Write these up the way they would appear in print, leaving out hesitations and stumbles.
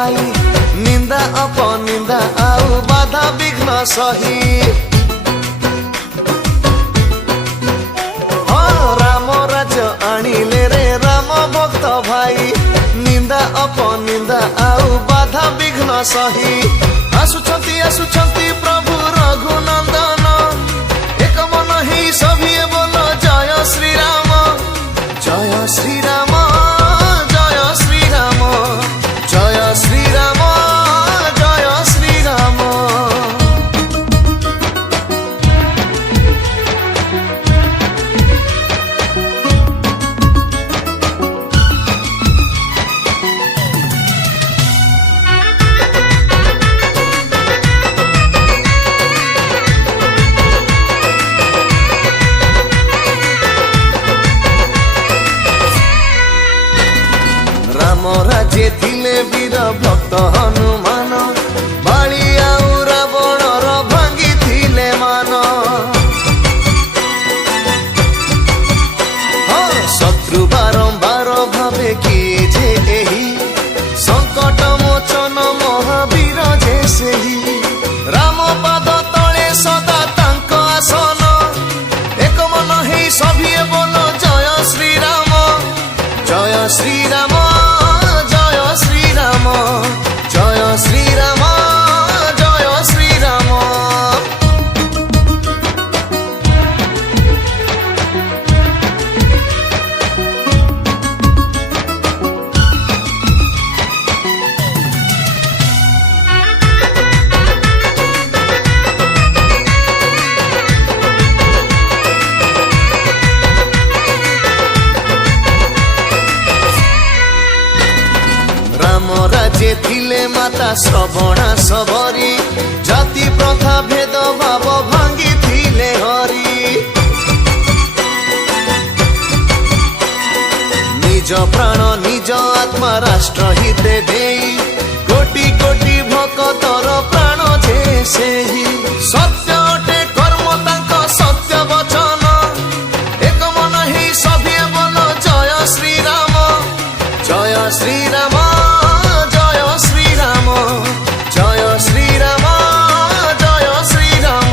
पाई निंदा अपनिंदा आउ बाधा विघ्न सही राम राज्य आनिले रे राम भक्त भाई निंदा अपनिंदा आउ बाधा विघ्न सही आसुछंती प्रभु रघुनंदन एक मन ही सभी बोलो जय श्री राम जय श्री राम जय श्री राम जय श्री राम जय श्री राम राम राज्य थिले वीर भक्त हनुमान बाली आउ रावणर भांगी थिले मान शत्रु बारंबार भावे किए जे एही संकट मोचन महावीर जे सेही राम पाद तले सदा तांक आसन एक मन हे सभी बोलो जय श्री राम जय श्री राम जय श्री राम जय श्री राम जय श्री राम राम राज्य थिले माता श्रवणा सबरी जाति प्रथा भेद भाव भांगी थिले हरि निज प्राण निज आत्मा राष्ट्र हिते देई कोटि कोटि भक्तर प्राण जे सेही सत्य अटे कर्म तांक सत्य वचन एक मन ही सभी बोलो जय श्री राम जय श्री राम जय श्री राम जय श्री राम जय श्री राम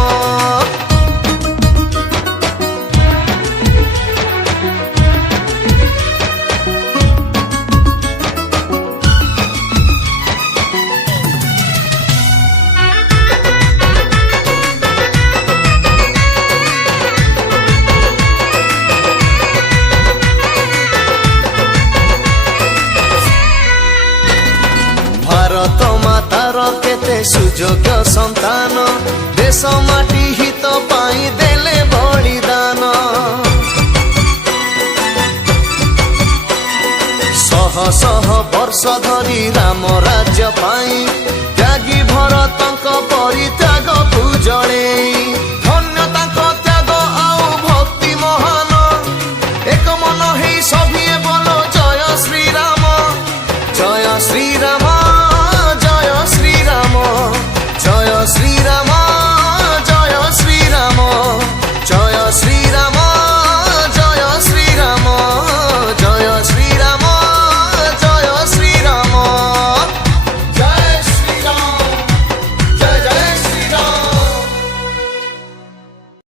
भारत मातार केते सुयोग्य संतान देश माटी हित पाई देले बलिदान शह शह वर्ष धरी राम राज्य पाई